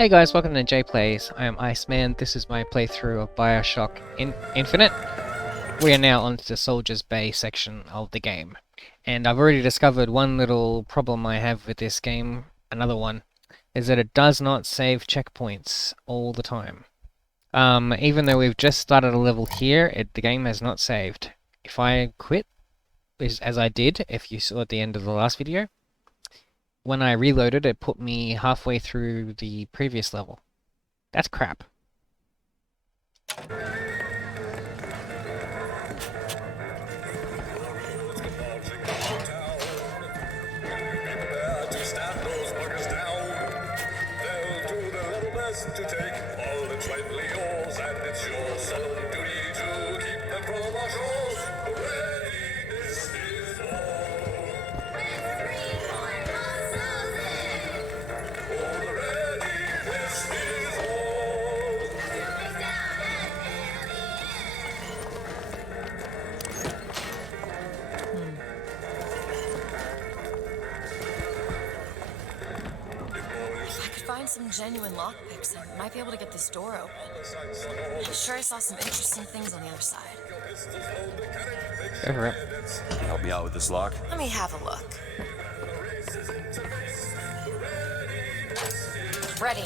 Hey guys, welcome to JPlays. I am Iceman. This is my playthrough of Bioshock Infinite. We are now on to the Soldier's Bay section of the game. And I've already discovered one little problem I have with this game, another one, is that it does not save checkpoints all the time. Even though we've just started a level here, the game has not saved. If I quit, as I did, if you saw at the end of the last video, when I reloaded, it put me halfway through the previous level. That's crap. To take all that's rightfully yours, and it's your solemn duty to keep them from our shores. Readiness is all. Oh, the readiness is all. If I could find some genuine lockpicks, I might be able to get this door open. I'm sure I saw some interesting things on the other side. Go for it. Help me out with this lock. Let me have a look. Ready.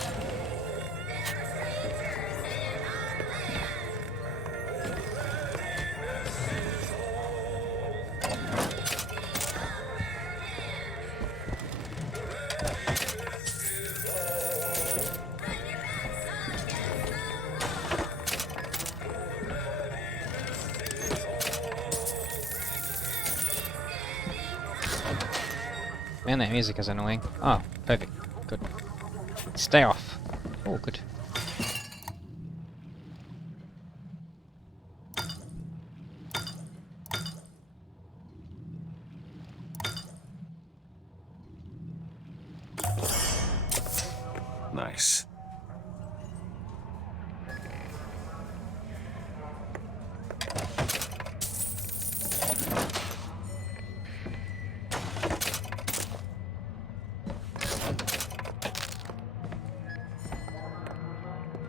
Man, that music is annoying. Oh, perfect. Good. Stay off. Oh, good. Nice.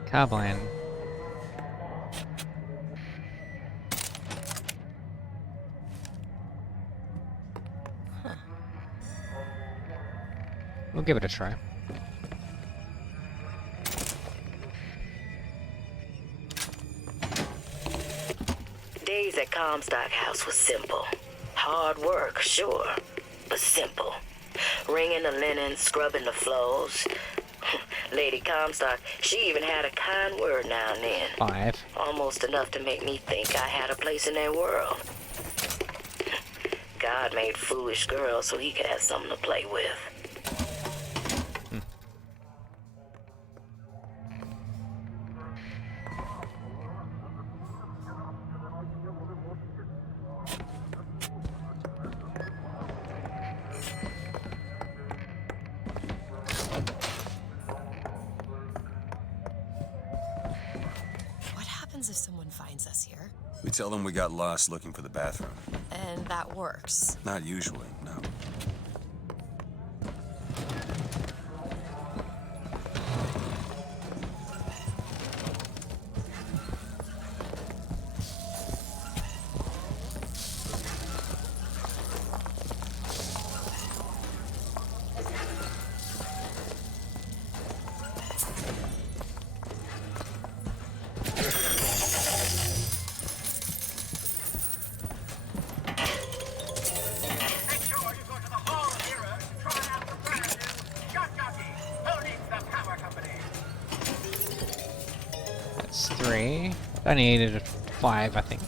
Carbine. We'll give it a try. Days at Comstock House was simple. Hard work, sure, but simple. Wringing the linen, scrubbing the floors. Lady Comstock, she even had a kind word now and then. 5. Almost enough to make me think I had a place in their world. God made foolish girls so he could have something to play with. What happens if someone finds us here? We tell them we got lost looking for the bathroom. And that works. Not usually, no. That's 3. I needed a 5, I think.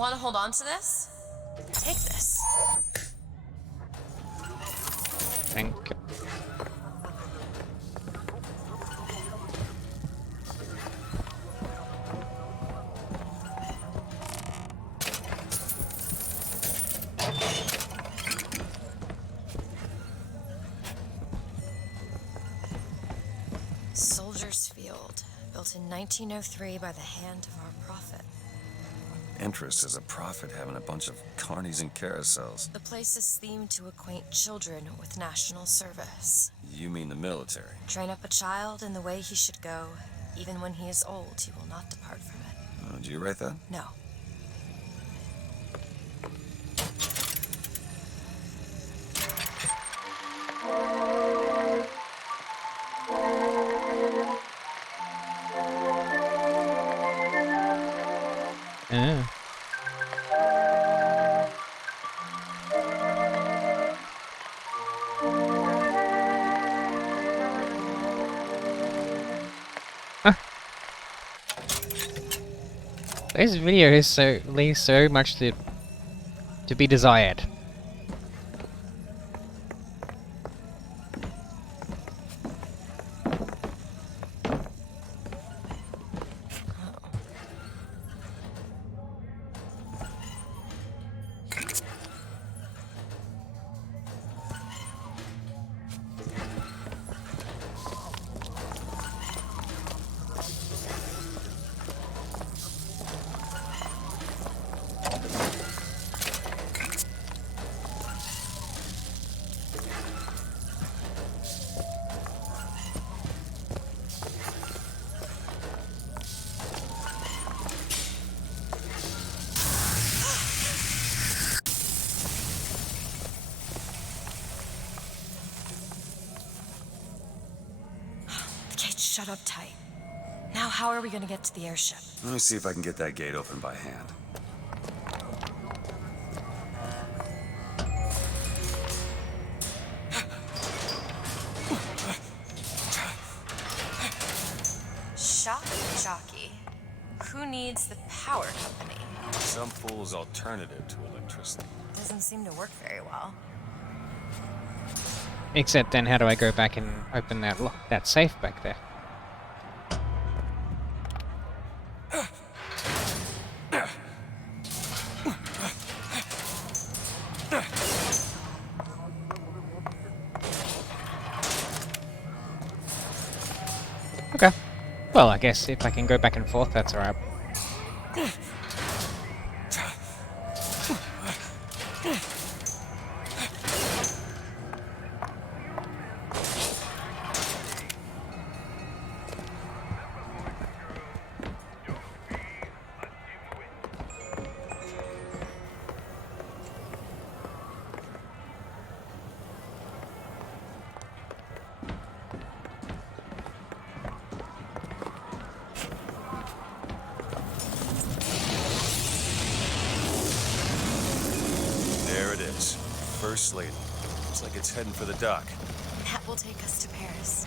Want to hold on to this? Take this. Thank you. Soldier's Field, built in 1903 by the hand of our prophet. Interest as a prophet having a bunch of carnies and carousels. The place is themed to acquaint children with national service. You mean the military? Train up a child in the way he should go. Even when he is old, he will not depart from it. Did you write that? No. Yeah. This video is leaves so much to be desired. Shut up tight. Now how are we gonna get to the airship? Let me see if I can get that gate open by hand. Shock jockey. Who needs the power company? Some fool's alternative to electricity. Doesn't seem to work very well. Except then, how do I go back and open that safe back there? Okay. Well, I guess if I can go back and forth, that's alright. There it is. First Lady. Looks like it's heading for the dock. That will take us to Paris.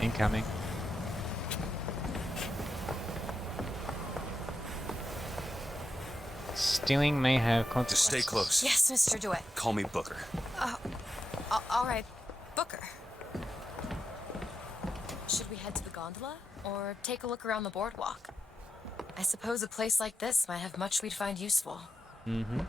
Incoming. Stealing may have consequences. Just stay close. Yes, Mr. DeWitt. Call me Booker. All right, Booker. Should we head to the gondola or take a look around the boardwalk? I suppose a place like this might have much we'd find useful. Mm-hmm.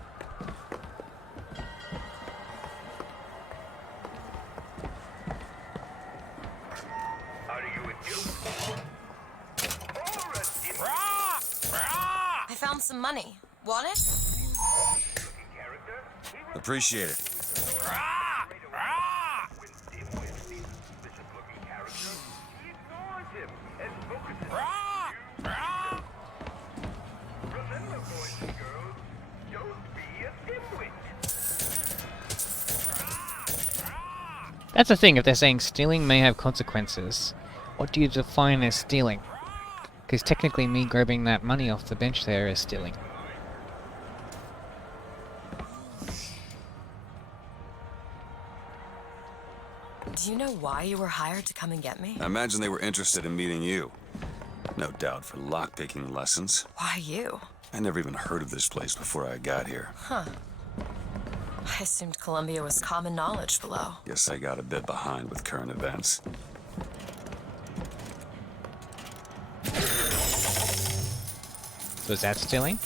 I found some money. Want it? Appreciate it. That's the thing, if they're saying stealing may have consequences, what do you define as stealing? Because technically me grabbing that money off the bench there is stealing. Do you know why you were hired to come and get me? I imagine they were interested in meeting you. No doubt for lockpicking lessons. Why you? I never even heard of this place before I got here. Huh. I assumed Columbia was common knowledge below. Guess I got a bit behind with current events. So is that stealing?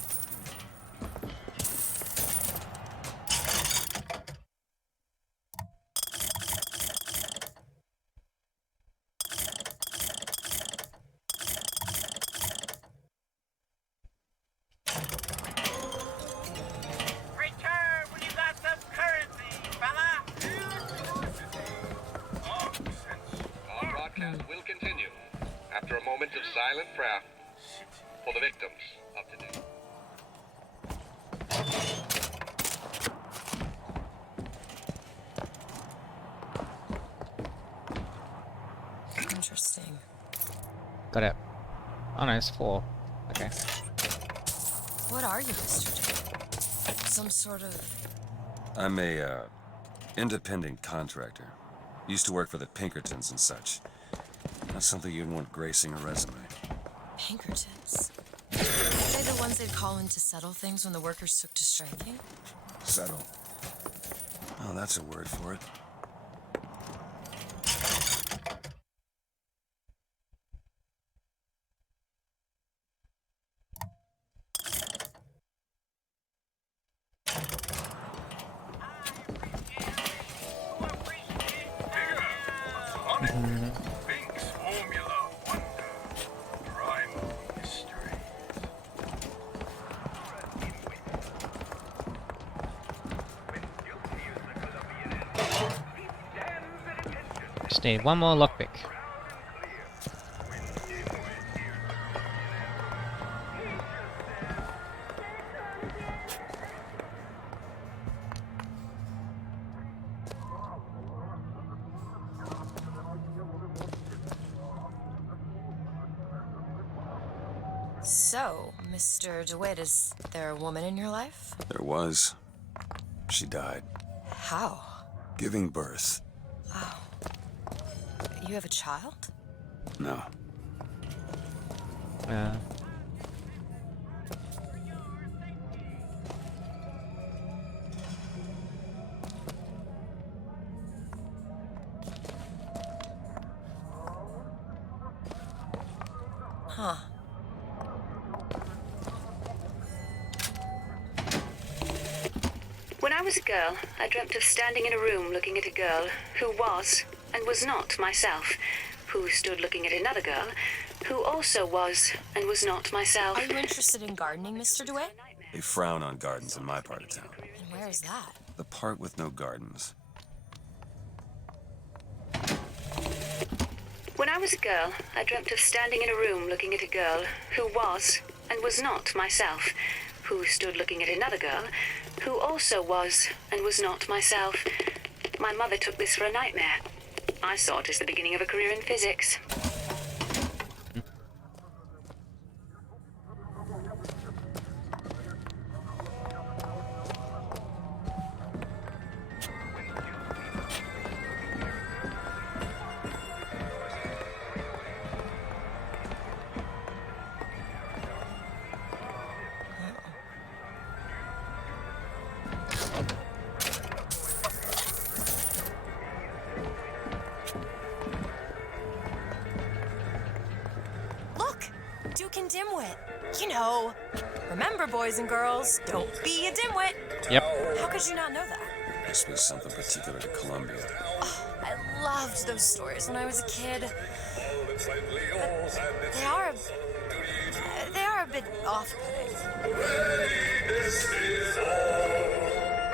Return when you got some currency, fella! Our broadcast will continue after a moment of silent prayer for the victims of today. Interesting. Got it. Oh no, it's 4. Okay. What are you, Mr. J? Some sort of... I'm a, independent contractor. Used to work for the Pinkertons and such. Not something you'd want gracing a resume. Pinkertons? Are they the ones they'd call in to settle things when the workers took to striking? Settle. Oh, that's a word for it. Pink's Formula Wonder. Prime Mystery. Just need one more lockpick. So, Mr. DeWitt, is there a woman in your life? There was. She died. How? Giving birth. Oh. You have a child? No. Uh, Huh. When I was a girl, I dreamt of standing in a room looking at a girl who was and was not myself, who stood looking at another girl who also was and was not myself. Are you interested in gardening, Mr. DeWitt? They frown on gardens in my part of town. And where is that? The part with no gardens. When I was a girl, I dreamt of standing in a room looking at a girl who was and was not myself, who stood looking at another girl who also was and was not myself. My mother took this for a nightmare. I saw it as the beginning of a career in physics. Look! Duke and Dimwit. You know. Remember, boys and girls, don't be a dimwit. yep. How could you not know that? Must be something particular to Columbia. I loved those stories when I was a kid. But they are a bit off-putting.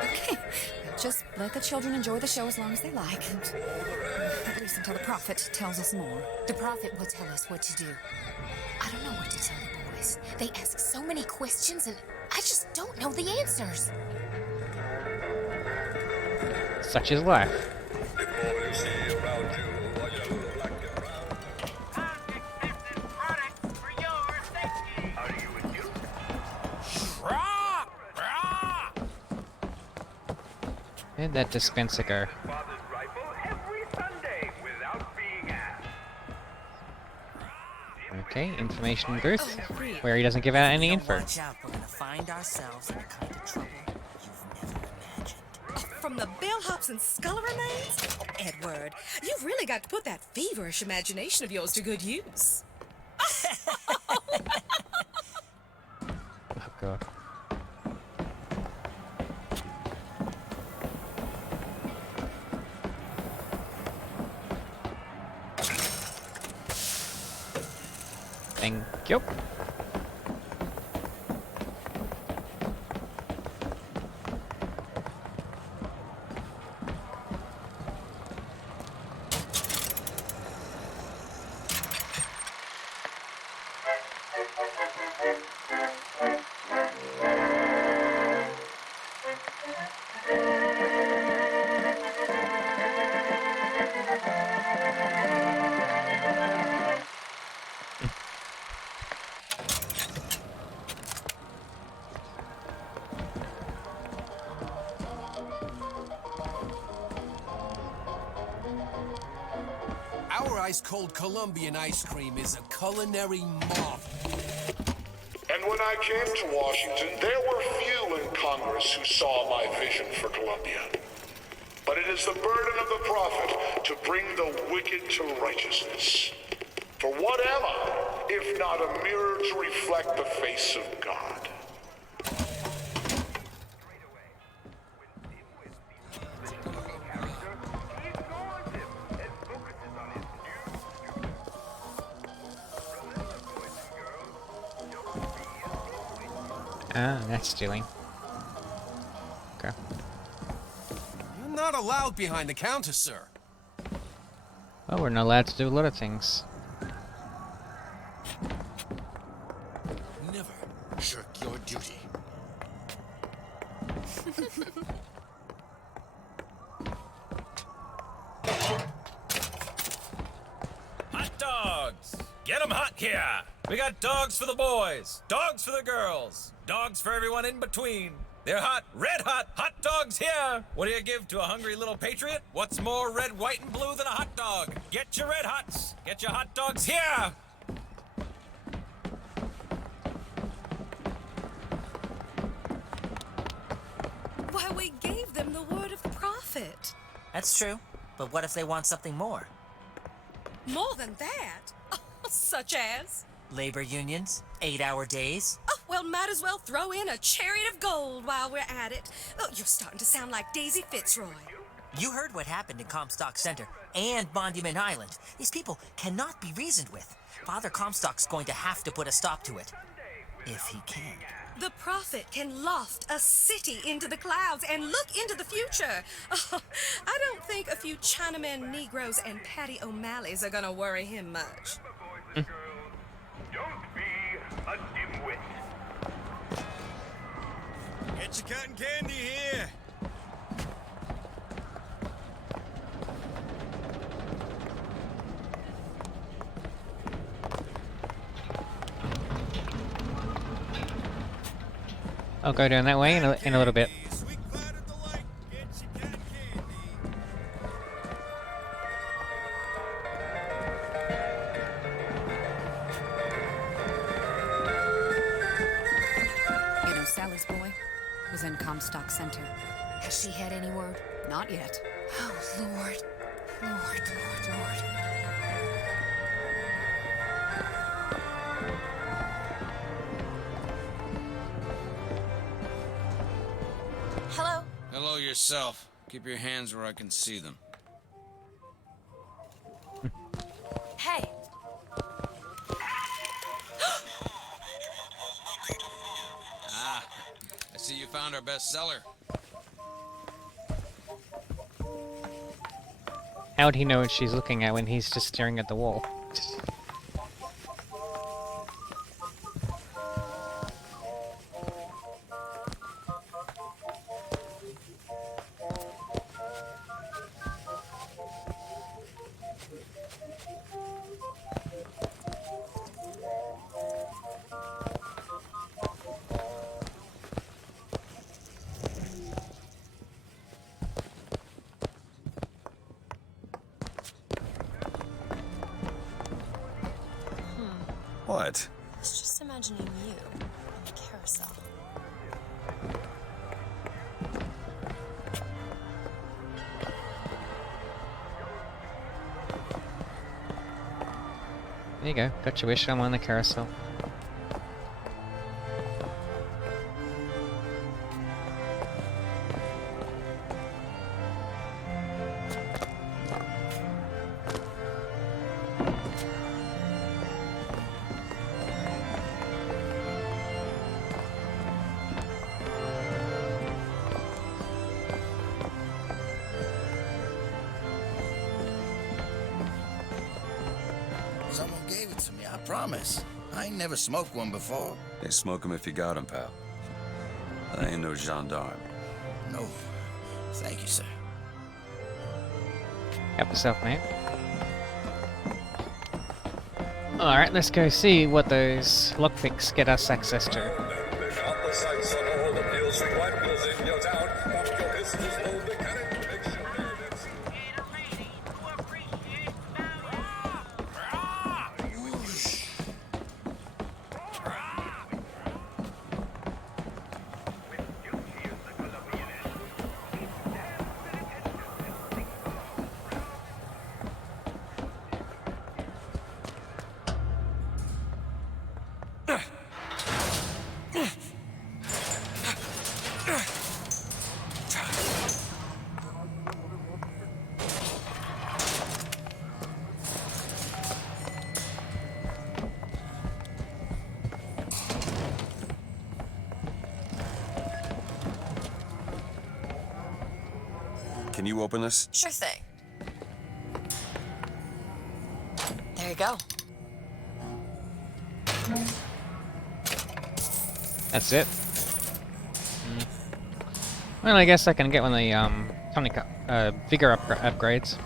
Okay, just let the children enjoy the show as long as they like. At least until the prophet tells us more. The prophet will tell us what to do. I don't know what to tell the boys. They ask so many questions and I just don't know the answers. Such is life. Where'd that dispenser go? Father's rifle every Sunday without being asked. Okay, information booth, Oh, really? where he doesn't give out any Don't info. watch out, we're gonna find ourselves in the kind of trouble you've never imagined. From the bellhops and sculler remains? Edward, you've really got to put that feverish imagination of yours to good use. Oh god. Thank you. Our ice-cold Colombian ice cream is a culinary marvel. And when I came to Washington, there were few in Congress who saw my vision for Columbia. But it is the burden of the prophet to bring the wicked to righteousness. For what am I, if not a mirror to reflect the face of God? Ah, that's stealing. Okay. You're not allowed behind the counter, sir. Well, we're not allowed to do a lot of things. Never shirk your duty. Hot dogs! Get 'em hot here! We got dogs for the boys, dogs for the girls, dogs for everyone in between. They're hot, red hot dogs here! What do you give to a hungry little patriot? What's more red, white, and blue than a hot dog? Get your red hots! Get your hot dogs here! Why, we gave them the word of the prophet. That's true, but what if they want something more? More than that? Such as? Labor unions? 8-hour days? Oh, well, might as well throw in a chariot of gold while we're at it. Oh, you're starting to sound like Daisy Fitzroy. You heard what happened in Comstock Center and Monument Island. These people cannot be reasoned with. Father Comstock's going to have to put a stop to it. If he can. The prophet can loft a city into the clouds and look into the future. Oh, I don't think a few Chinamen, Negroes, and Patty O'Malley's are gonna worry him much. Don't be a dimwit. Get your cotton candy here. I'll go down that way in a little bit. Sweet cloud of delight. Get your cotton candy. You know, Sally's boy was in Comstock Center. Has she had any word? Not yet. Oh, Lord. Lord, Lord, Lord. Hello? Hello yourself. Keep your hands where I can see them. Hey. Ah, I see you found our bestseller. How would he know what she's looking at when he's just staring at the wall? What? I was just imagining you on the carousel. There you go. Got your wish. I'm on the carousel. Someone gave it to me, I promise. I ain't never smoked one before. Hey, smoke 'em if you got 'em, pal. I ain't no gendarme. No. Thank you, sir. Help yourself, mate. Alright, let's go see what those lockpicks get us access to. Can you open this? Sure thing. There you go. That's it. Well, I guess I can get one of the vigor upgrades.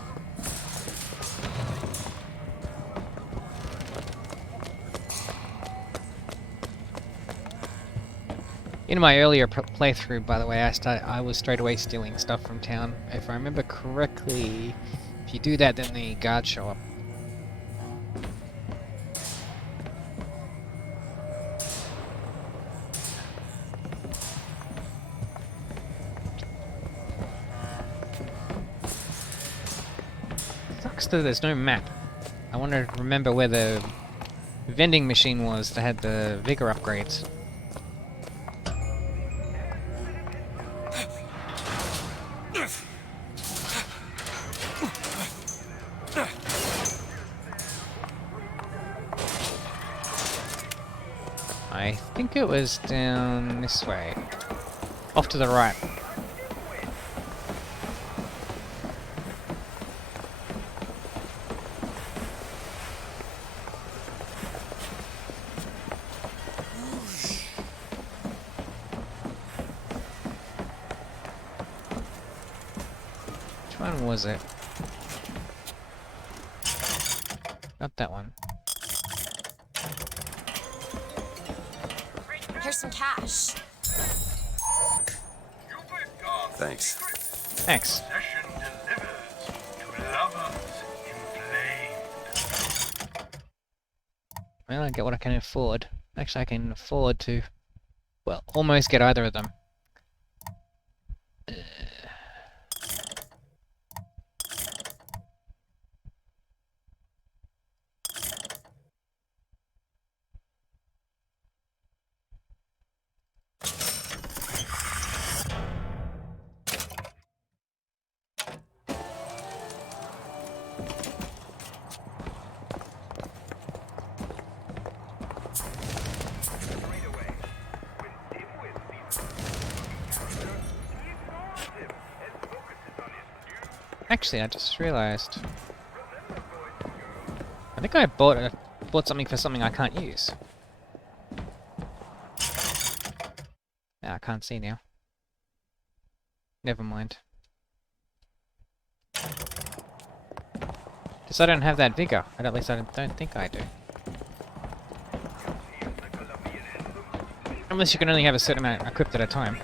In my earlier playthrough, by the way, I was straight away stealing stuff from town. If I remember correctly, if you do that, then the guards show up. Sucks that there's no map. I want to remember where the vending machine was that had the vigor upgrades. I think it was down this way. Off to the right. Which one was it? Not that one. Here's some cash. Thanks. Thanks. Well, I get what I can afford. Actually, I can afford to, well, almost get either of them. Actually, I just realized. I think I bought something for something I can't use. Ah, I can't see now. Never mind. Just I don't have that vigor. At least I don't think I do. Unless you can only have a certain amount equipped at a time.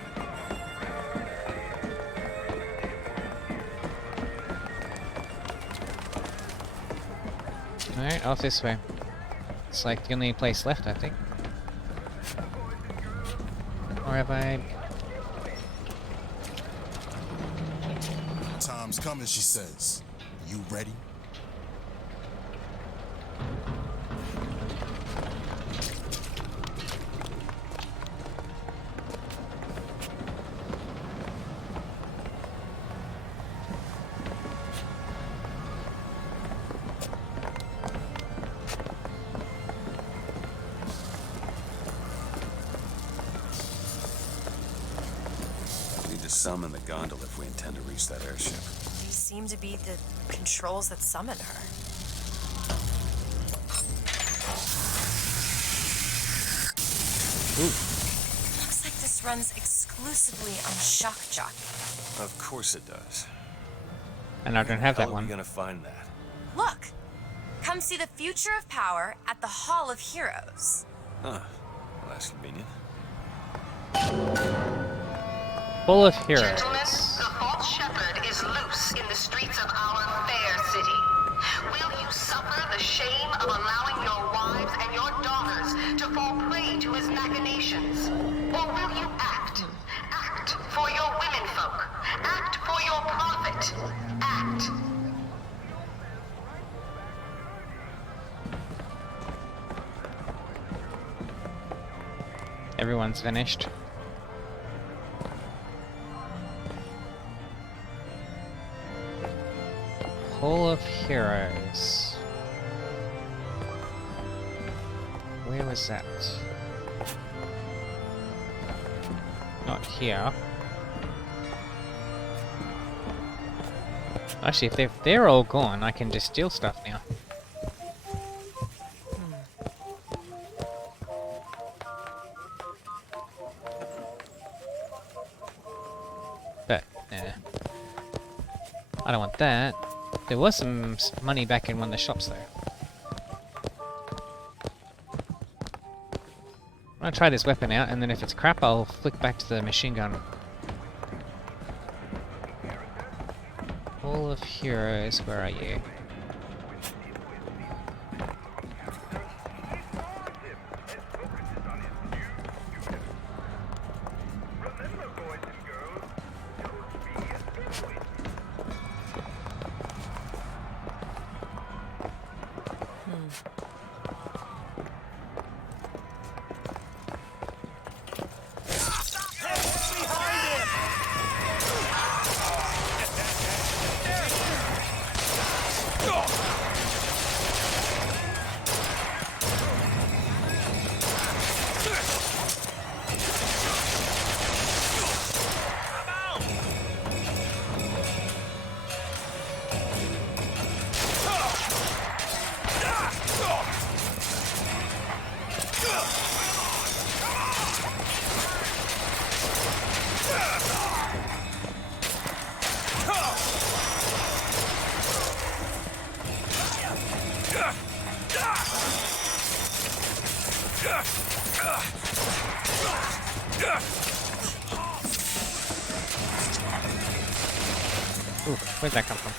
Alright, off this way. It's like the only place left, I think. Or have I... Time's coming, she says. You ready? Summon the gondola if we intend to reach that airship. These seem to be the controls that summon her. Ooh. Looks like this runs exclusively on shock jockey. Of course it does. And I don't have that How are one. we gonna find that? Look! Come see the future of power at the Hall of Heroes. Huh. Well, that's convenient. Full of heroes. Gentlemen, the false shepherd is loose in the streets of our fair city. Will you suffer the shame of allowing your wives and your daughters to fall prey to his machinations? Or will you act? Act for your womenfolk. Act for your profit. Act. Everyone's finished. Hall of Heroes. Where was that? Not here. Actually, if they're all gone, I can just steal stuff now. But, I don't want that. There was some money back in one of the shops, though. I'm gonna try this weapon out, and then if it's crap, I'll flick back to the machine gun. Hall of Heroes, where are you? Ooh, where'd that come from?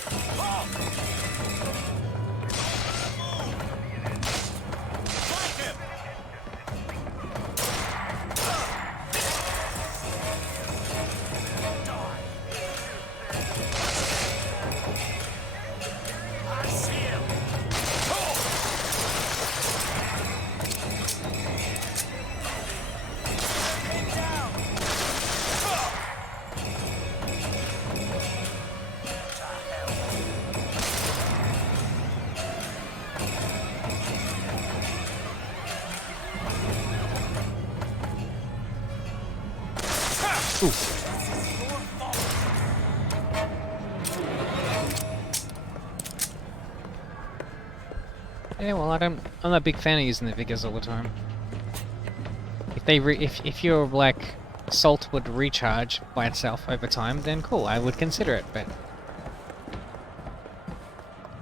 Ooh. Yeah, well, I'm not a big fan of using the Vigors all the time. If your like salt would recharge by itself over time, then cool, I would consider it. But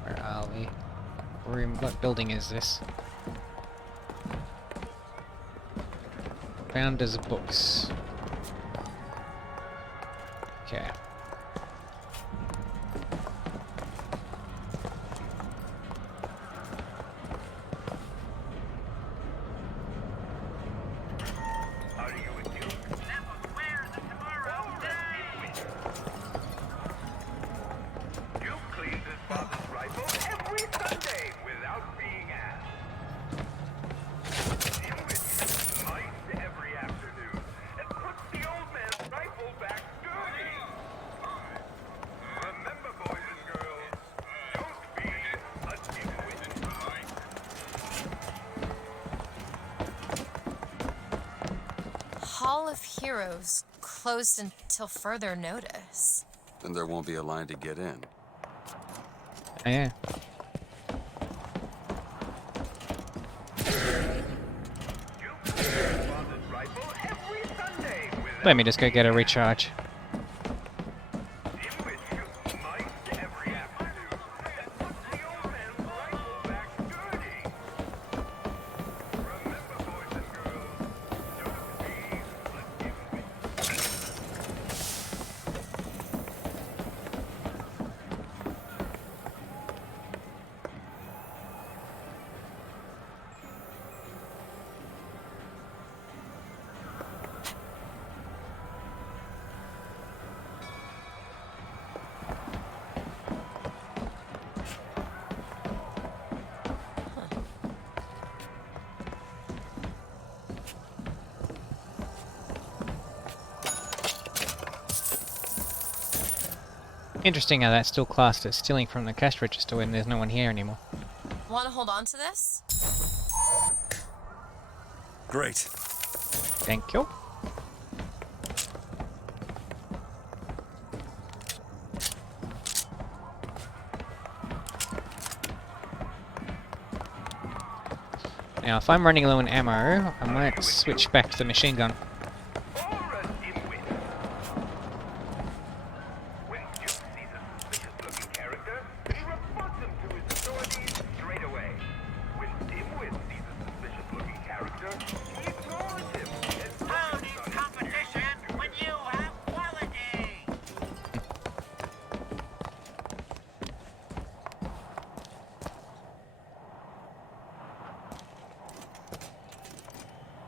where are we? What building is this? Founders Books. Okay. Hall of Heroes closed until further notice. Then there won't be a line to get in. Yeah. Let me just go get a recharge. Interesting how that's still classed as stealing from the cash register when there's no one here anymore. Want to hold on to this? Great. Thank you. Now, if I'm running low on ammo, I might switch back to the machine gun.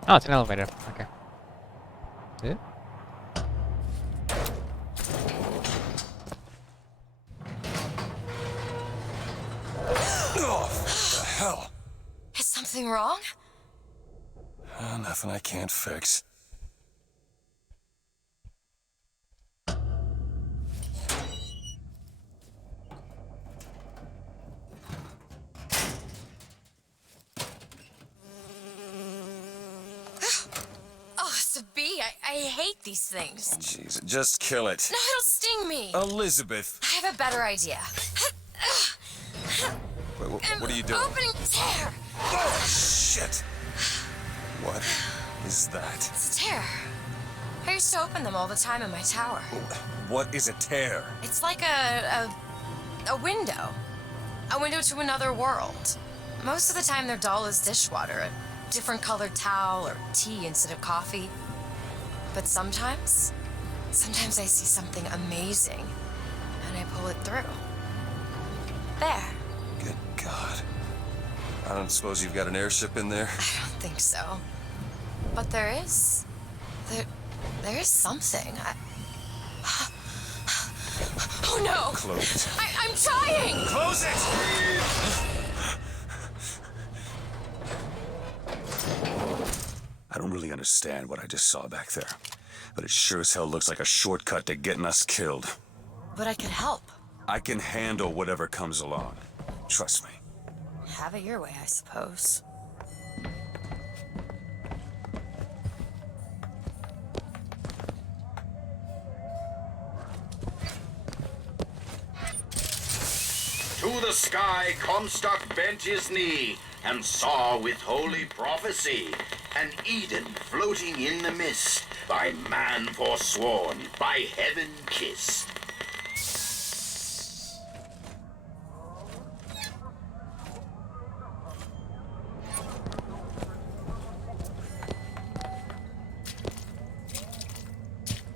Oh, it's an elevator. Okay. Is it? Oh, what the hell? Is something wrong? Nothing I can't fix. I hate these things. Jeez, just kill it. No, it'll sting me. Elizabeth. I have a better idea. Wait, what are you doing? Opening a tear. Oh, shit. What is that? It's a tear. I used to open them all the time in my tower. What is a tear? It's like a window. A window to another world. Most of the time they're dull as dishwater, a different colored towel or tea instead of coffee. But sometimes I see something amazing, and I pull it through. There. Good God. I don't suppose you've got an airship in there? I don't think so. But there is. There is something. Oh no! Close it. I'm trying! Close it! I don't really understand what I just saw back there, but it sure as hell looks like a shortcut to getting us killed. But I could help. I can handle whatever comes along. Trust me. Have it your way, I suppose. To the sky Comstock bent his knee and saw with holy prophecy an Eden floating in the mist, by man forsworn, by heaven kissed.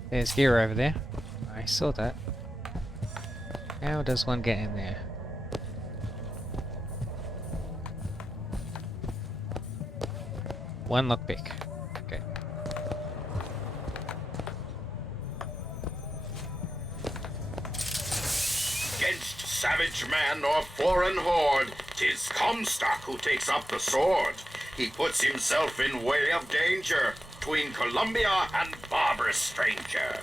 There's gear over there. I saw that. How does one get in there? One lockpick. Okay. Against savage man or foreign horde, 'tis Comstock who takes up the sword. He puts himself in way of danger, 'tween Columbia and barbarous stranger.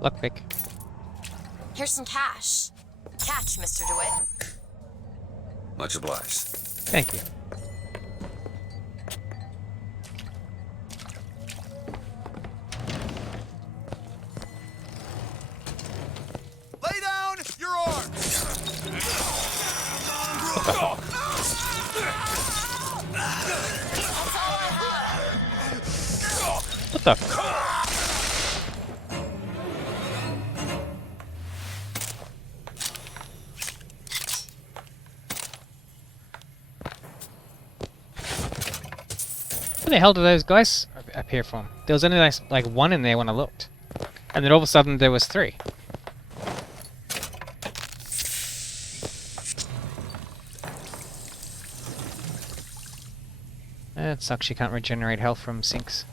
Lockpick. Here's some cash. Catch, Mr. DeWitt. Much obliged. Thank you. Lay down your arms! What the f- Where the hell did those guys appear from? There was only like one in there when I looked. And then all of a sudden there was three. It sucks you can't regenerate health from sinks.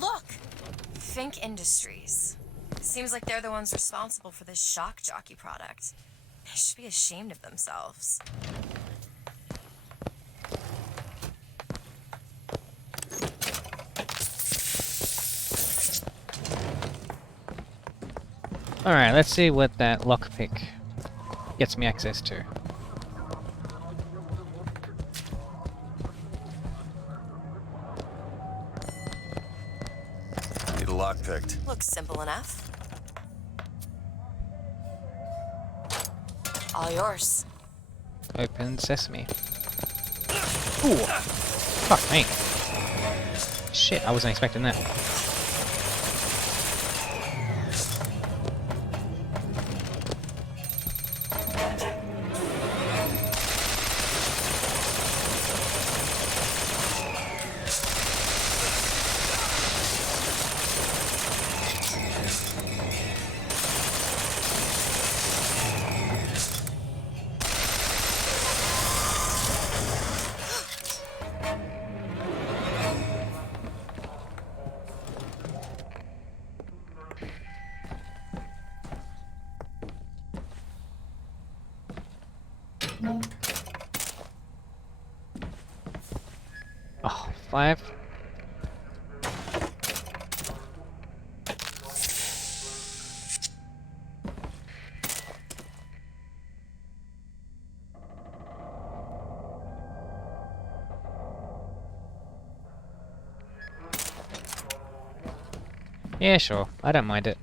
Look! Fink Industries. Seems like they're the ones responsible for this shock jockey product. They should be ashamed of themselves. Alright, let's see what that lockpick gets me access to. Need a lock picked. Looks simple enough. All yours. Open sesame. Ooh! Fuck me. Shit, I wasn't expecting that. Oh, 5. Yeah, sure. I don't mind it.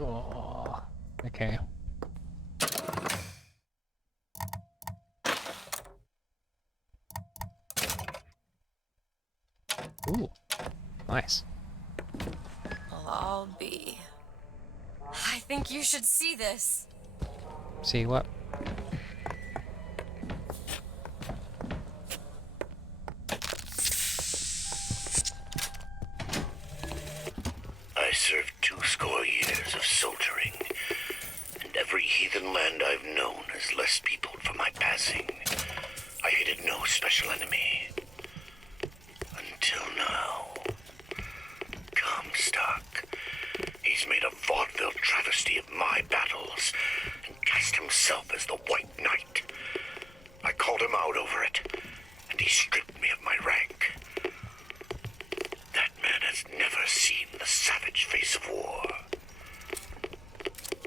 Oh, okay. Ooh, nice. Well, I'll be. I think you should see this. See what? I served 20 years of soldiering, and every heathen land I've known has less peopled for my passing. I hated no special enemy. Until now. Comstock. He's made a vaudeville travesty of my battles and cast himself as the White Knight. I called him out over it, and he stripped me of my rank. That man has never seen the savage face of war.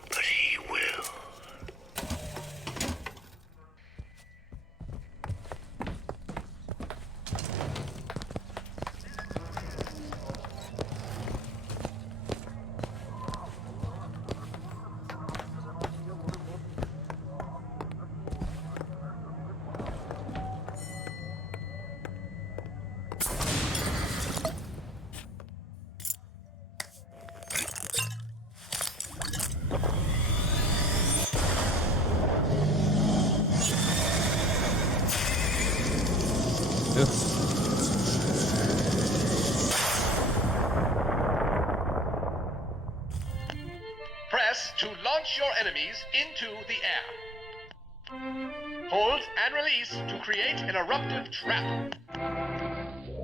But he will. Hold and release to create an eruptive trap.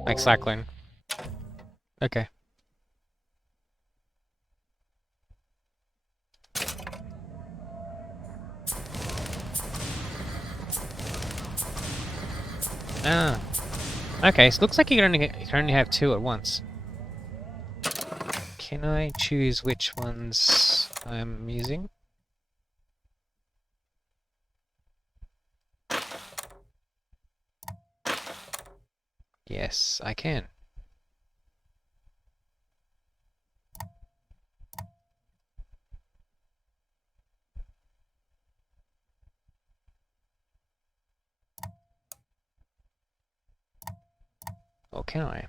Like cyclone. Okay. Ah. Okay, so it looks like you can only have two at once. Can I choose which ones I'm using? Yes, I can. Or can I?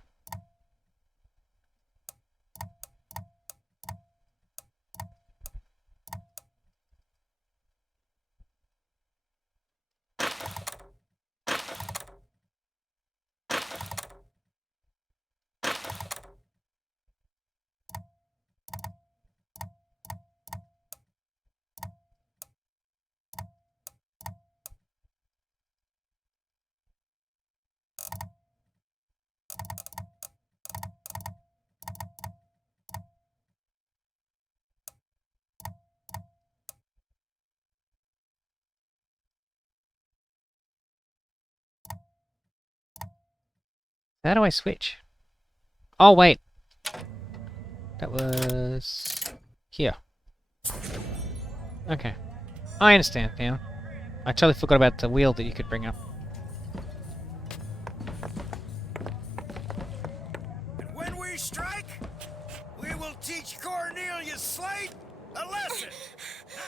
How do I switch? Oh, wait. That was... here. Okay. I understand now. I totally forgot about the wheel that you could bring up. And when we strike, we will teach Cornelius Slate a lesson. Now,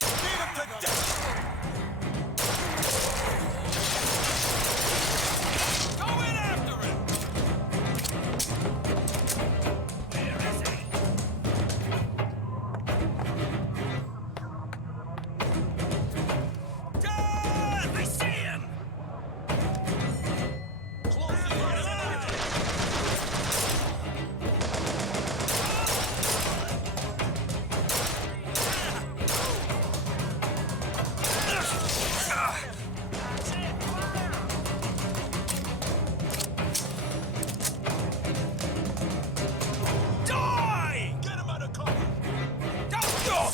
beat him to death. Go in after him. Where is he? God, I see him. Die! Get him out of cover. Don't go!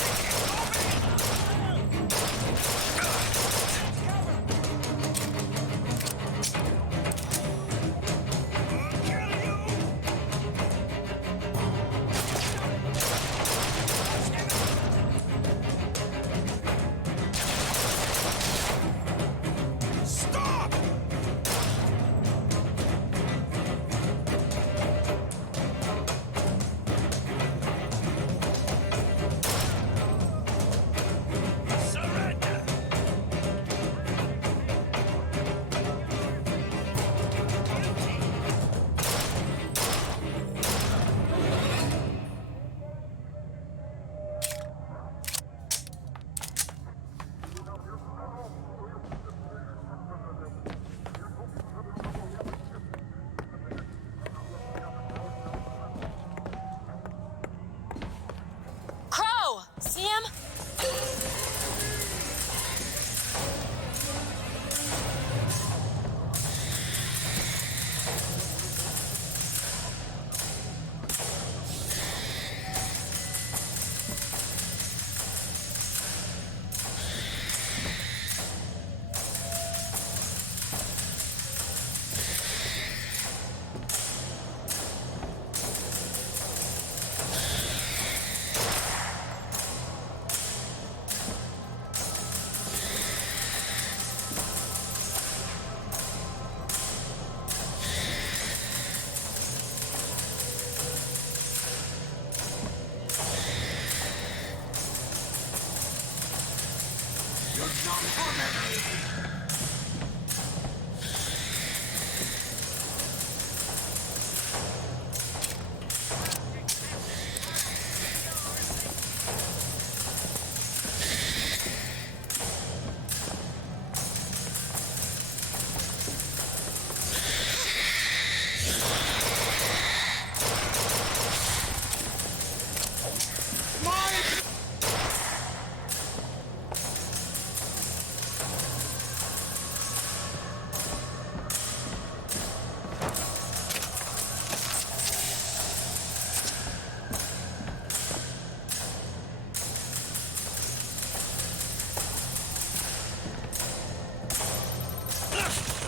Stop! Surrender! Crow! See him?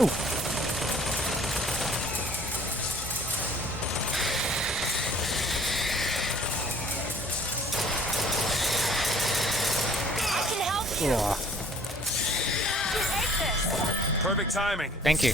I can help you. Oh, You take this. Perfect timing. thank you.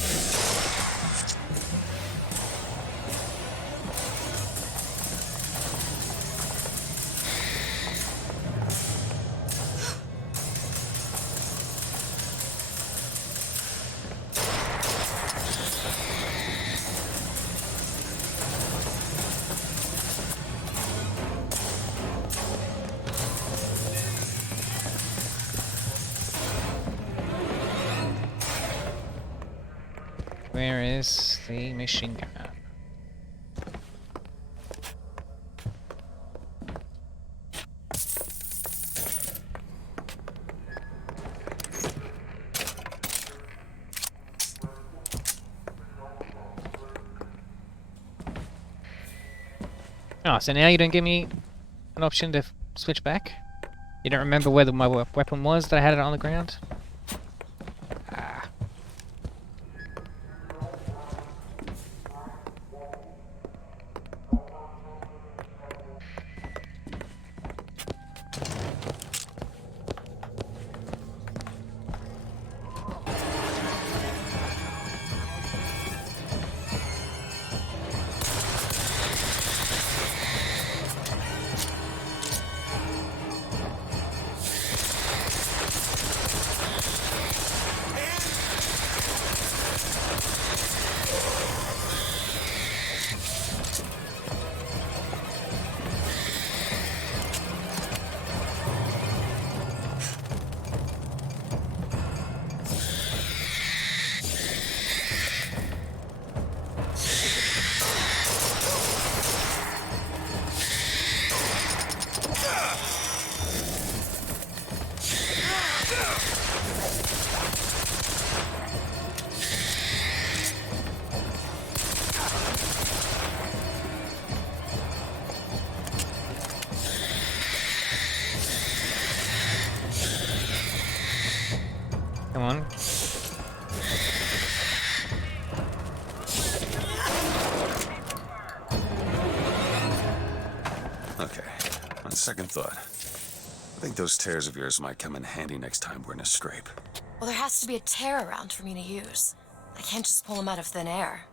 Where is the machine gun? Oh, so now you don't give me an option to switch back? You don't remember where my weapon was that I had it on the ground? Ah. Come on. Okay, on second thought, I think those tears of yours might come in handy next time we're in a scrape. Well, there has to be a tear around for me to use. I can't just pull them out of thin air.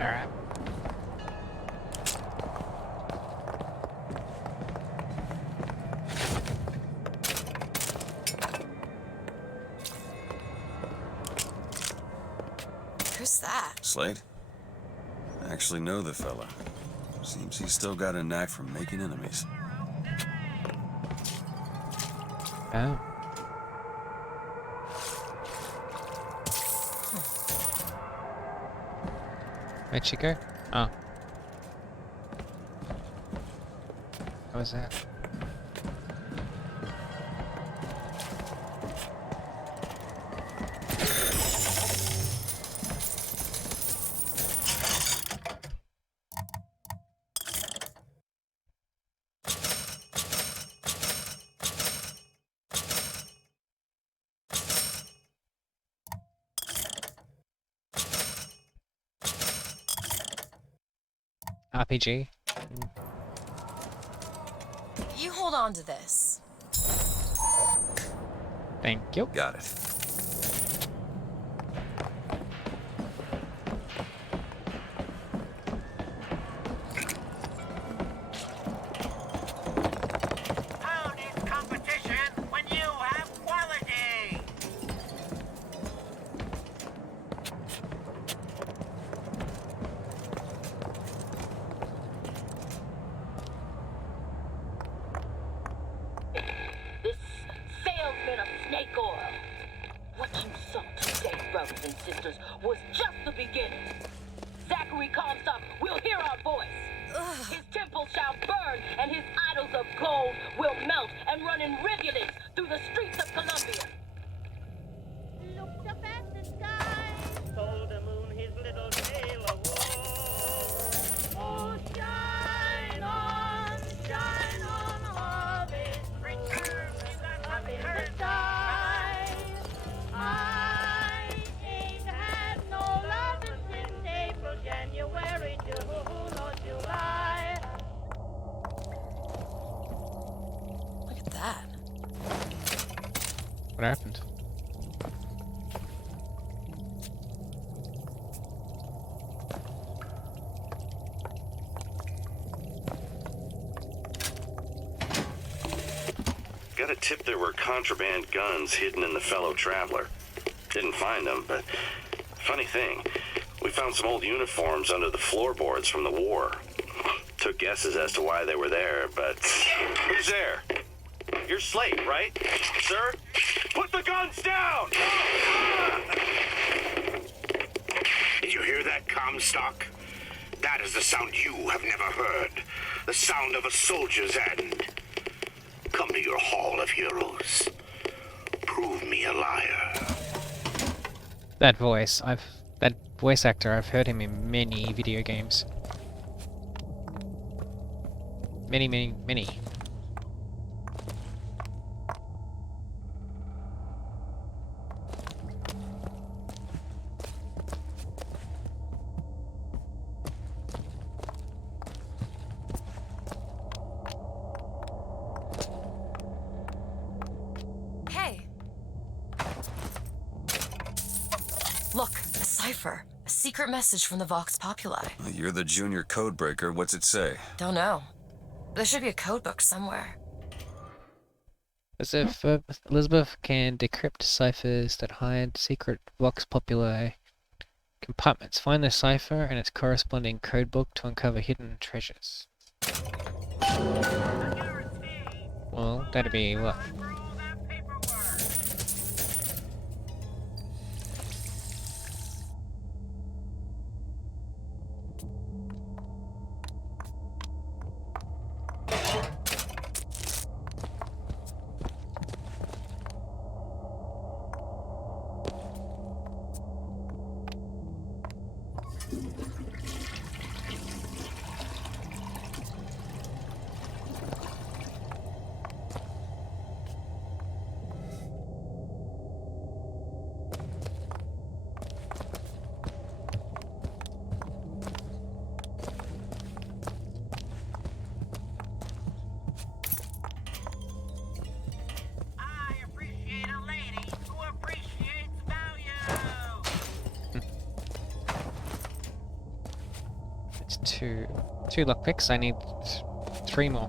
Alright. Who's that? Slade? I actually know the fella. Seems he's still got a knack for making enemies. Oh. Where'd she go? Oh. What was that? RPG. You hold on to this. Thank you. Got it. How needs competition when you have quality? This salesman of snake oil. What you saw today, brothers and sisters, was just the beginning. Zachary Comstock will hear our voice. His temple shall burn, and his idols of gold will melt and run in rivulets through the streets of Columbia. Looked up at the sky, told the moon his little tale. What happened? Got a tip there were contraband guns hidden in the fellow traveler. Didn't find them, but funny thing, we found some old uniforms under the floorboards from the war. Took guesses as to why they were there, but... Who's there? You're Slate, right? Sir? Put the guns down! Did you hear that, Comstock? That is the sound you have never heard. The sound of a soldier's end. Come to your Hall of Heroes. Prove me a liar. That voice, that voice actor, I've heard him in many video games. Many. Hey. Look, a cipher. A secret message from the Vox Populi. You're the junior codebreaker. What's it say? Don't know. There should be a code book somewhere. As if Elizabeth can decrypt ciphers that hide secret Vox Populi compartments. Find the cipher and its corresponding codebook to uncover hidden treasures. Well, that'd be what? Two lockpicks. I need 3 more.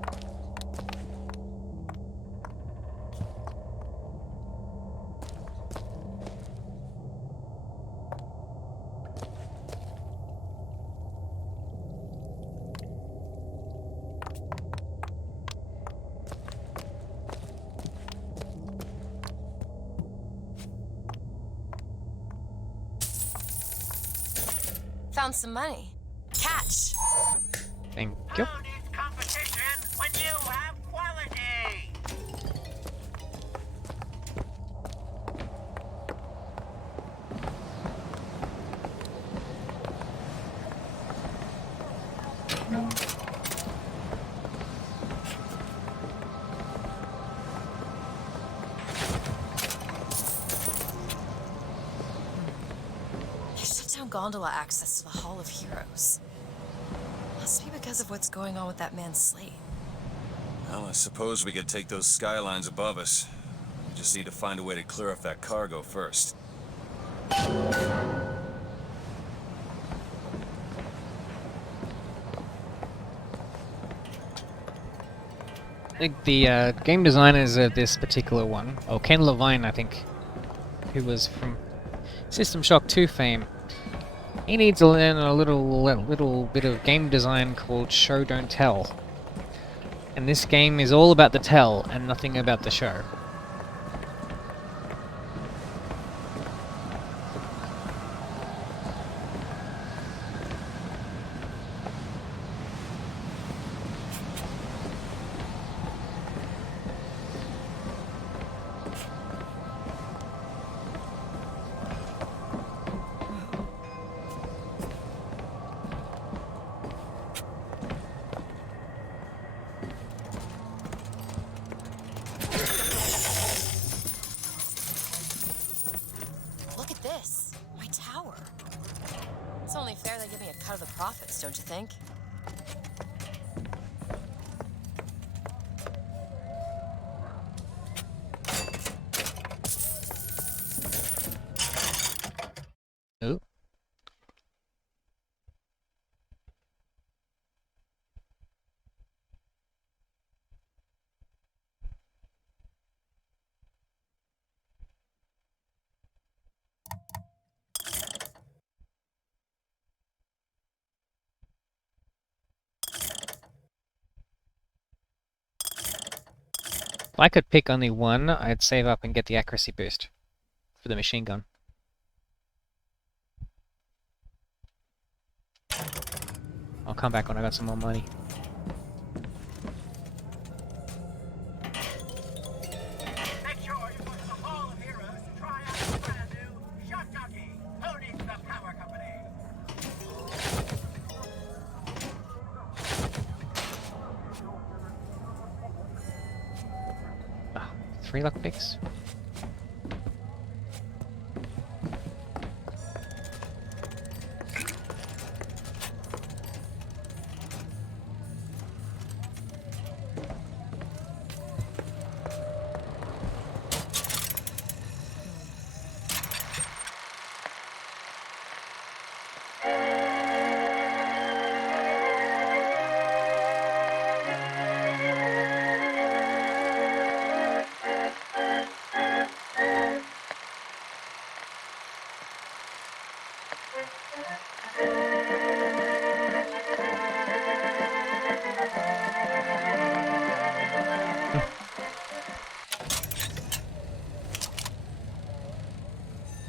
Found some money. Catch. Thank you. Competition when you have quality. They shut down gondola access to the Hall of Heroes. Must be because of what's going on with that man Slate. Well, I suppose we could take those skylines above us. We just need to find a way to clear off that cargo first. The game designers of this particular one, or Ken Levine, I think, who was from System Shock 2 fame, he needs to learn a little bit of game design called Show Don't Tell. And this game is all about the tell and nothing about the show. This, my tower. It's only fair they give me a cut of the profits, don't you think? If I could pick only one, I'd save up and get the accuracy boost for the machine gun. I'll come back when I got some more money. Make sure you put the Hall of Heroes to try out the brand new Shot Jockey. Who needs the power company? Oh, 3 lockpicks.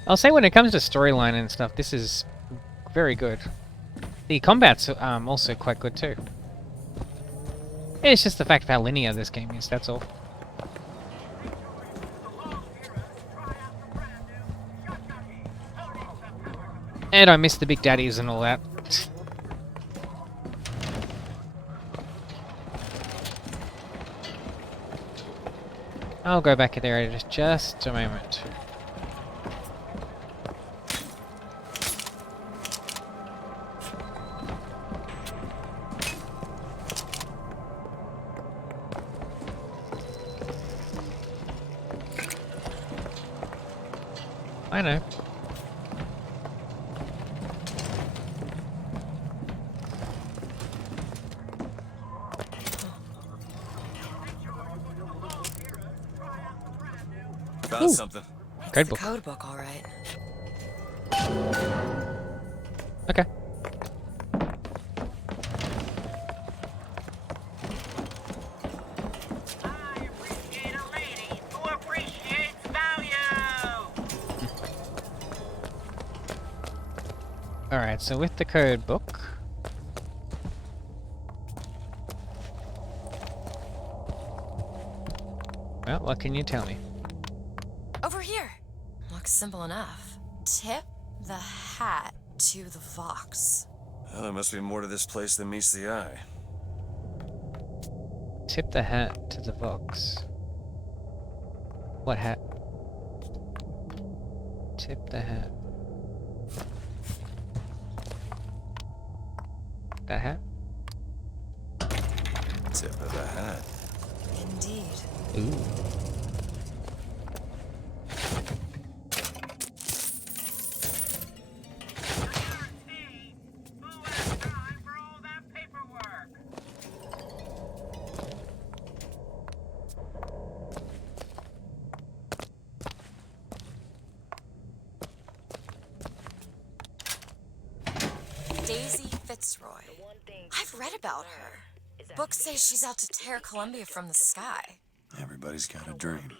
I'll say when it comes to storyline and stuff, this is very good. The combat's also quite good too. It's just the fact of how linear this game is, that's all. And I miss the big daddies and all that. I'll go back there in just a moment. I know. Found something. Code The book. code book, all right. Okay. Alright, so with the code book... Well, what can you tell me? Over here. Looks simple enough. Tip the hat to the Vox. Well, there must be more to this place than meets the eye. Tip the hat to the Vox. What hat? Tip the hat. That hat? Tip of the hat. Indeed. Ooh. Daisy Fitzroy. I've read about her. Books say she's out to tear Columbia from the sky. Everybody's got a dream.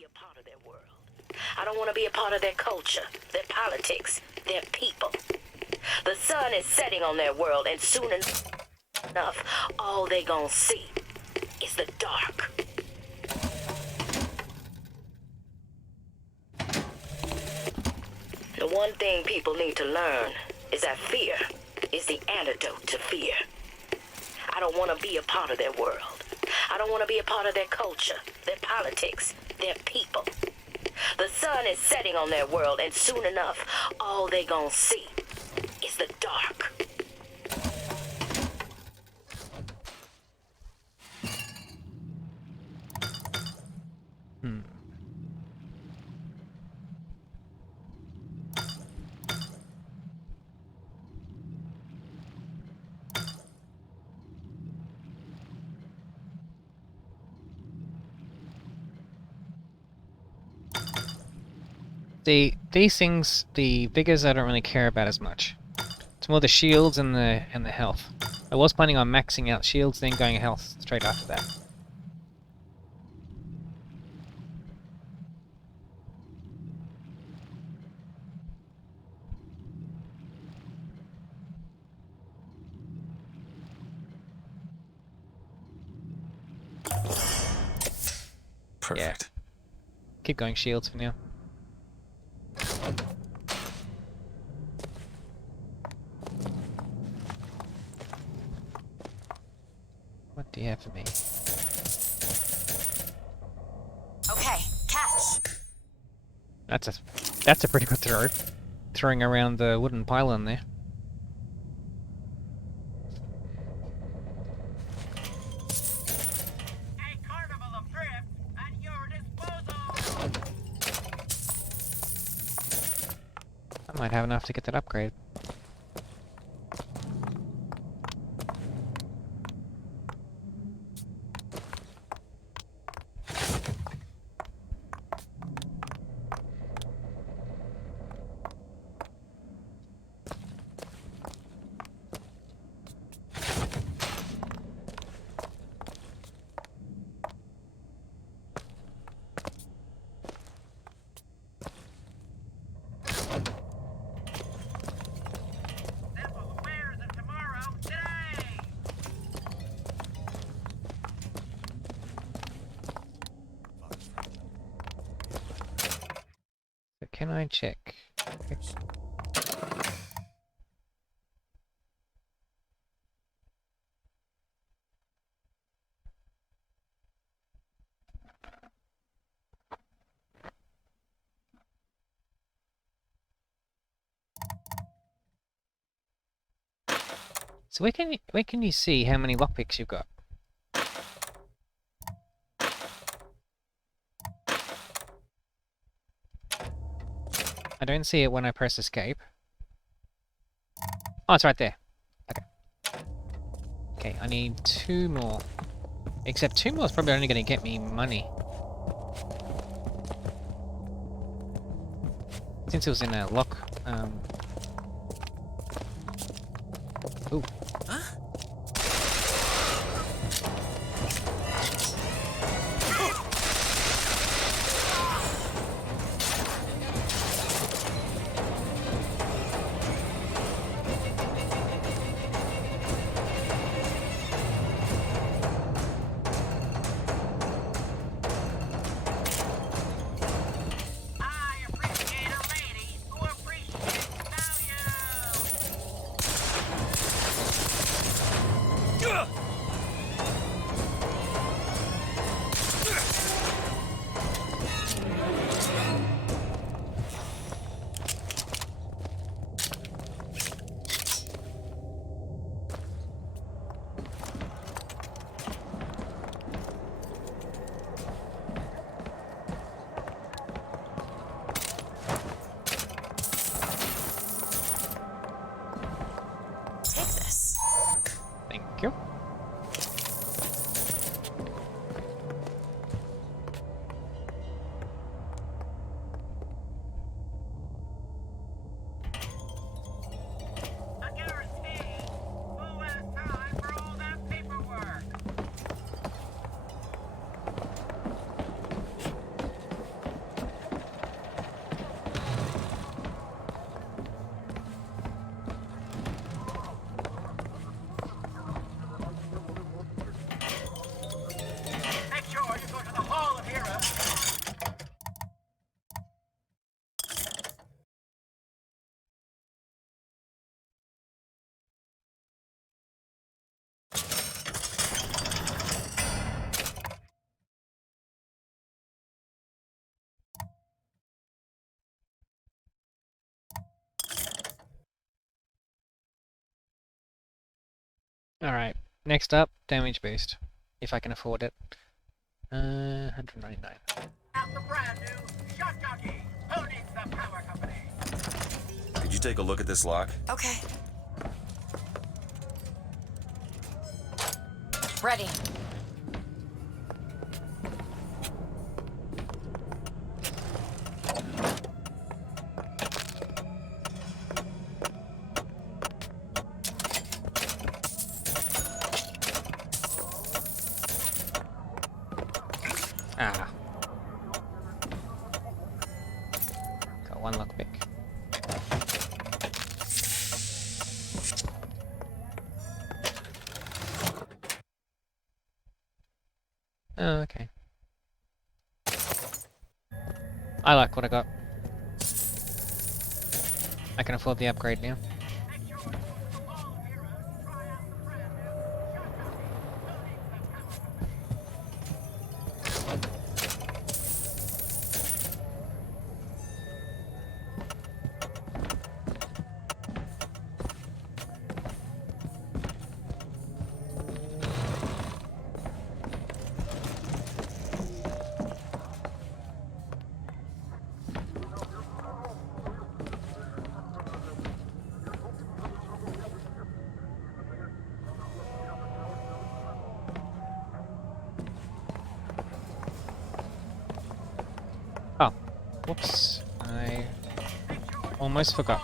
I don't want to be a part of their culture, their politics, their people. The sun is setting on their world, and soon enough, all they gonna see is the dark. The one thing people need to learn is that fear is the antidote to fear. I don't want to be a part of their world. I don't want to be a part of their culture, their politics, their people. The sun is setting on their world, and soon enough, all they gonna see is the dark. These things, the vigors, I don't really care about as much. It's more the shields and the health. I was planning on maxing out shields, then going health straight after that. Perfect. Yeah. Keep going shields for now. What do you have for me? Okay, catch. That's a pretty good throw. Throwing around the wooden pylon there. A carnival of thrift at your disposal. I might have enough to get that upgrade. Simple wares of tomorrow today. So can I check? Okay. So where can you see how many lockpicks you've got? I don't see it when I press escape. Oh, it's right there. Okay. Okay, I need 2 more. Except 2 more is probably only going to get me money. Since it was in a lock, Ooh. Huh? I appreciate a lady who appreciates value. Take this. Thank you. A guarantee. Who has time for all that paperwork? Make sure you go to the Hall of Heroes. Alright, next up, damage boost. If I can afford it. 199. At the brand new Shot Jockey. Who needs the power company? Could you take a look at this lock? Okay. Ready. Ah. Got 1 lockpick. Oh, okay. I like what I got. I can afford the upgrade now. Oh, whoops. I almost forgot.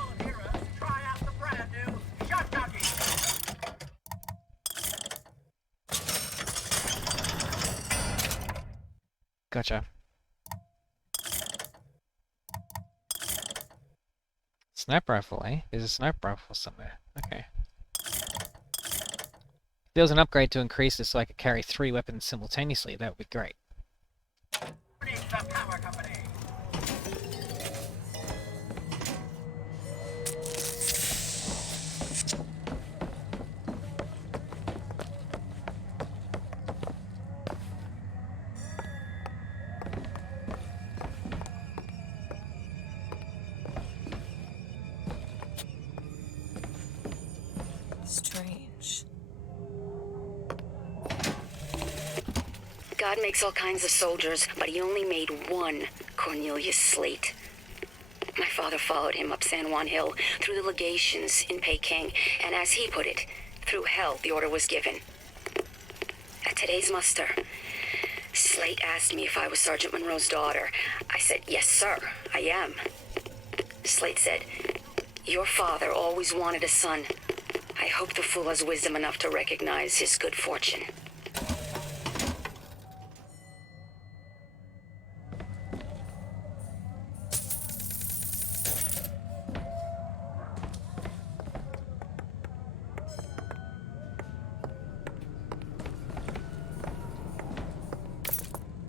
Gotcha. Sniper rifle, eh? There's a sniper rifle somewhere. Okay. If there was an upgrade to increase this so I could carry 3 weapons simultaneously, that would be great. Strange. God makes all kinds of soldiers, but he only made one Cornelius Slate. My father followed him up San Juan Hill, through the legations in Peking, and as he put it, through hell the order was given. At today's muster, Slate asked me if I was Sergeant Monroe's daughter. I said, yes, sir, I am. Slate said, your father always wanted a son. I hope the fool has wisdom enough to recognize his good fortune.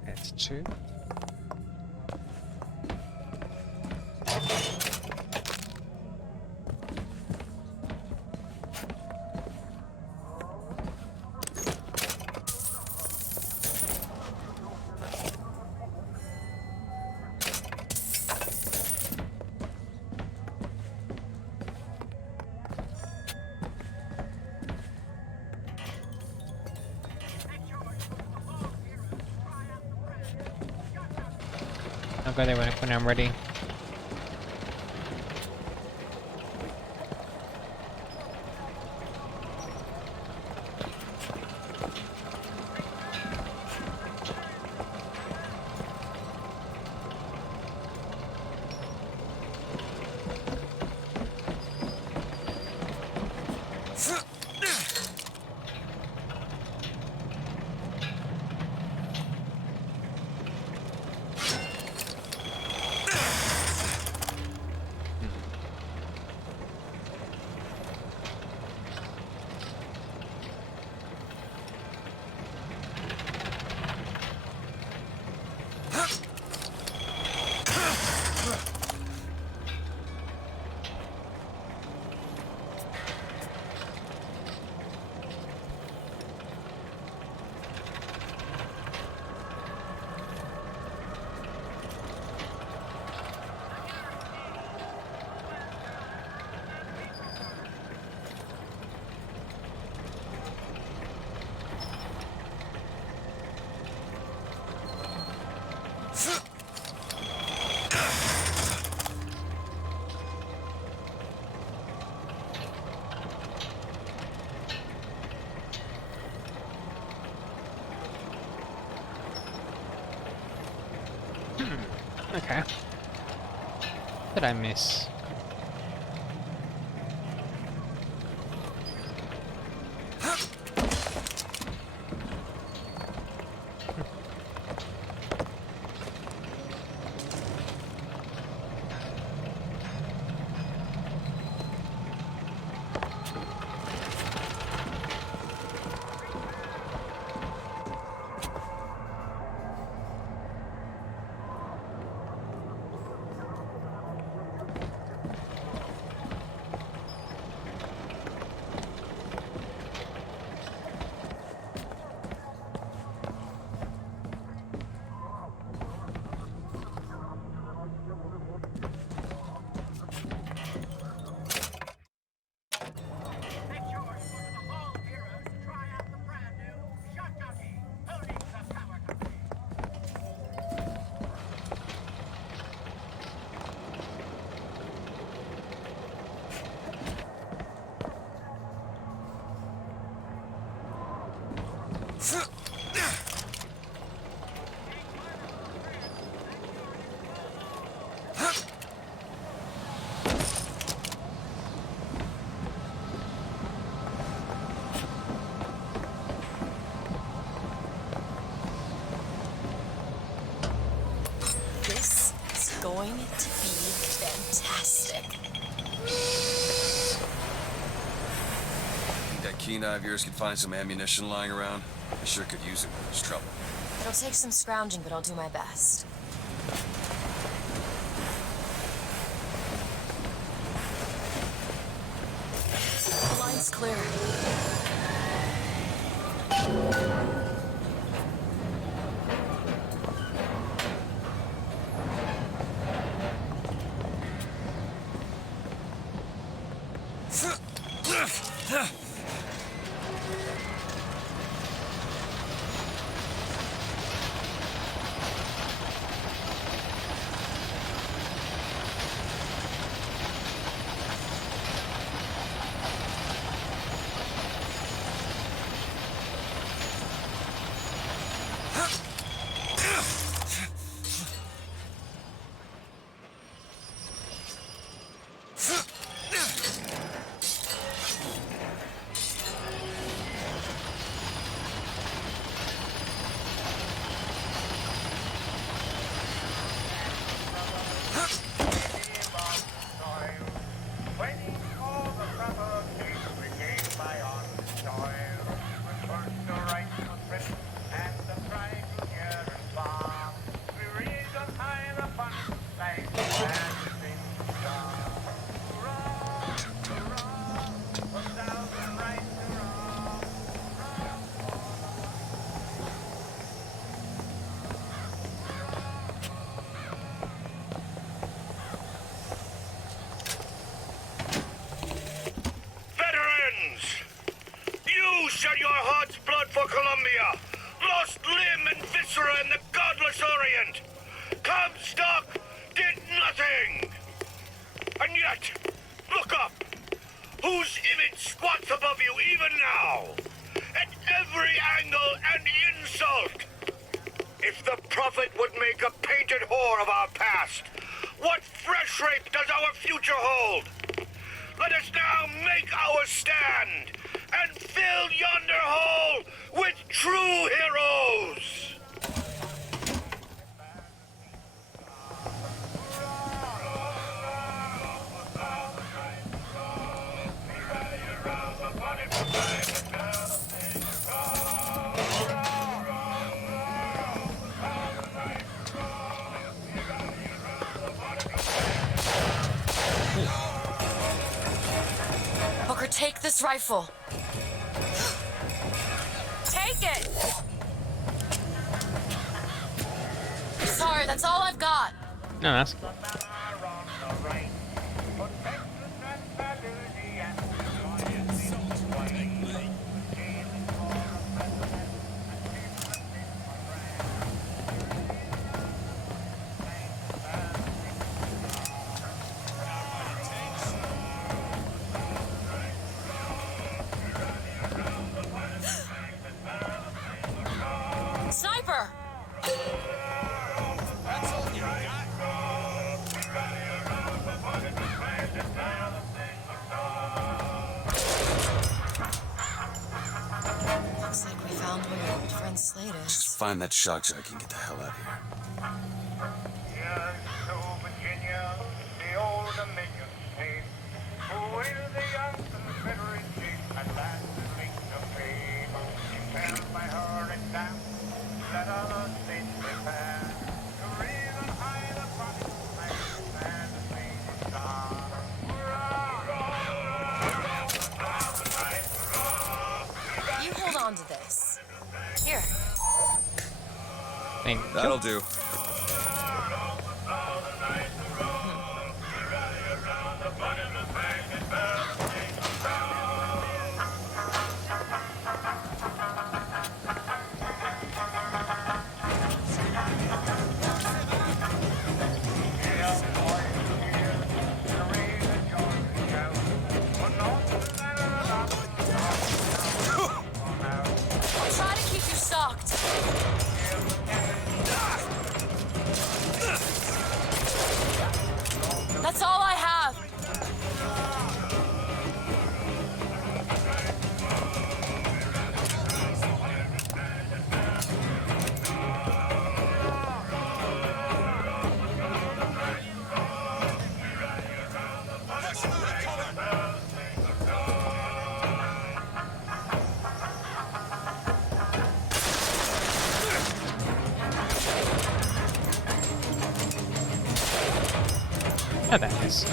That's 2. I'll go there when I'm ready. Okay. What did I miss? This is going to be fantastic. Think that keen eye of yours could find some ammunition lying around? I sure could use it when there's trouble. It'll take some scrounging, but I'll do my best. The line's clear. shed your heart's blood for Columbia, lost limb and viscera in the godless Orient. Comstock did nothing. And yet, look up. Whose image squats above you even now? At every angle and insult. If the prophet would make a painted whore of our past, what fresh rape does our future hold? Let us now make our stand and fill yonder hole with true heroes. Booker, take this rifle. Take it! Sorry, that's all I've got. No, that's... Sniper! That's all you got? Looks like we found where your old friend Slade is. Just find that shock jockey and get the hell out of here. Yes, so Virginia, the old Dominion state, with the young Confederate chief at last linked to fame, impelled by her example, let other states prepare to reason high the promised land and the famous star. You hold on to this. Here. Thank you. That'll do. I'll try to keep you How'd that miss?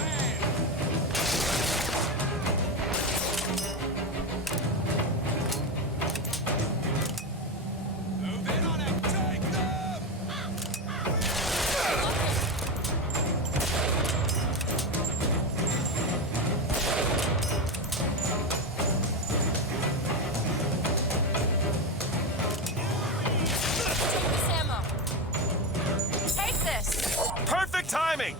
Take this! Perfect timing!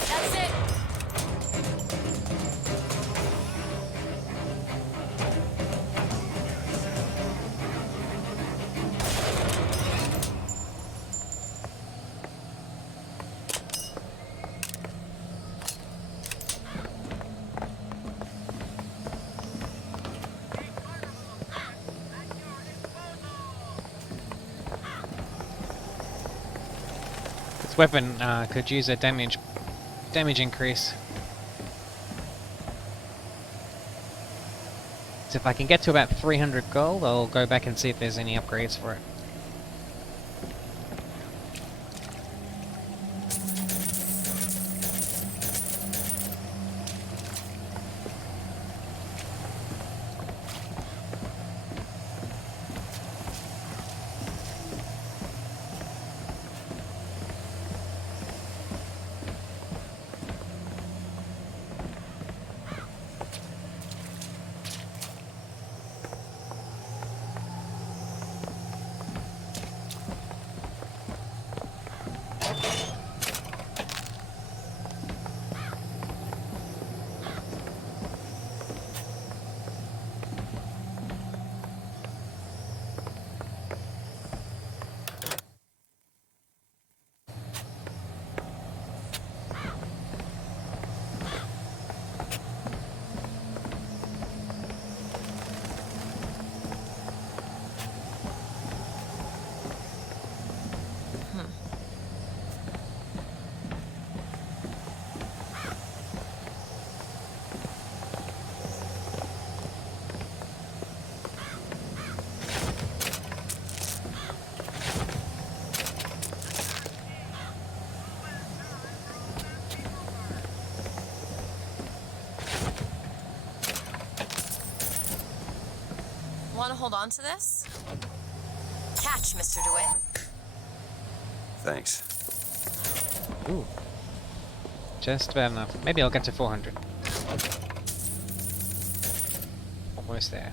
That's it! This weapon could use a damage increase. So if I can get to about 300 gold, I'll go back and see if there's any upgrades for it. Want to hold on to this? Catch, Mr. DeWitt. Thanks. Ooh. Just about enough. Maybe I'll get to 400. Almost there.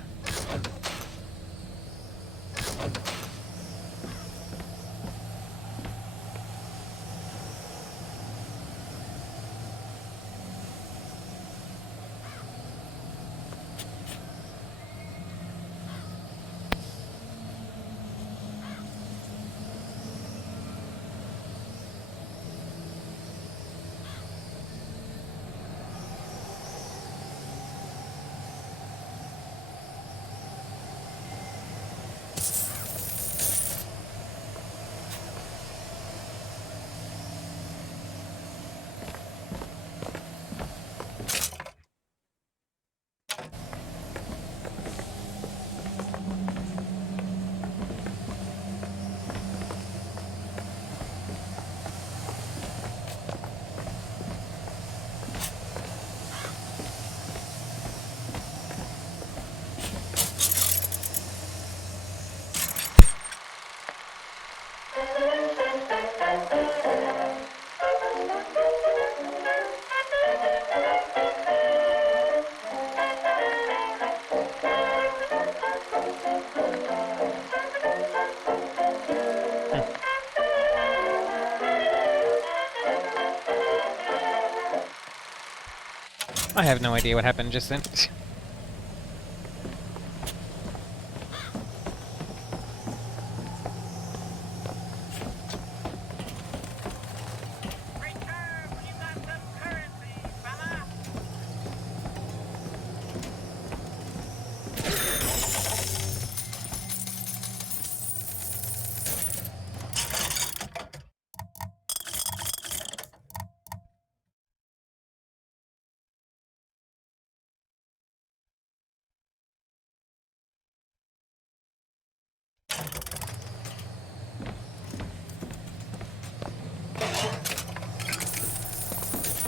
I have no idea what happened just then.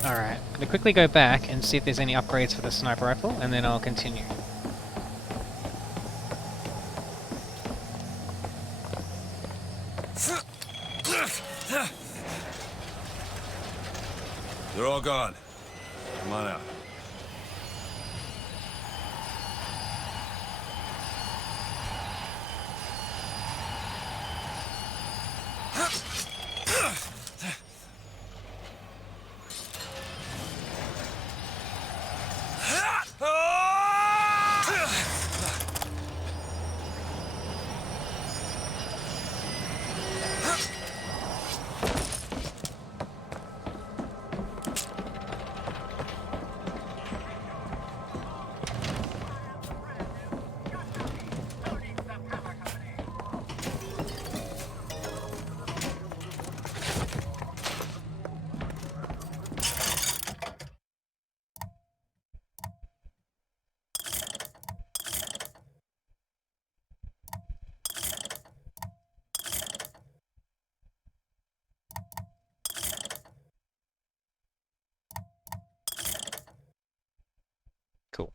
Alright, I'm gonna quickly go back and see if there's any upgrades for the sniper rifle, and then I'll continue. They're all gone. Come on out. Cool.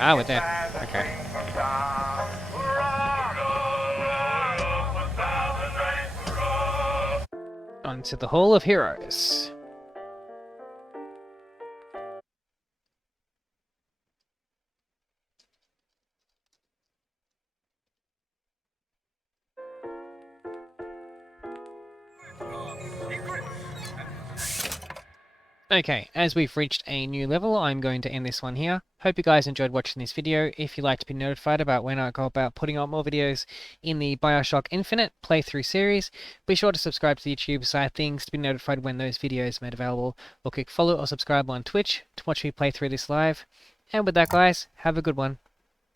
Ah, we're there. Okay. On to the Hall of Heroes. Okay, as we've reached a new level, I'm going to end this one here. Hope you guys enjoyed watching this video. If you'd like to be notified about when I go about putting out more videos in the Bioshock Infinite playthrough series, be sure to subscribe to the YouTube side of things to be notified when those videos are made available, or click follow or subscribe on Twitch to watch me play through this live. And with that guys, have a good one.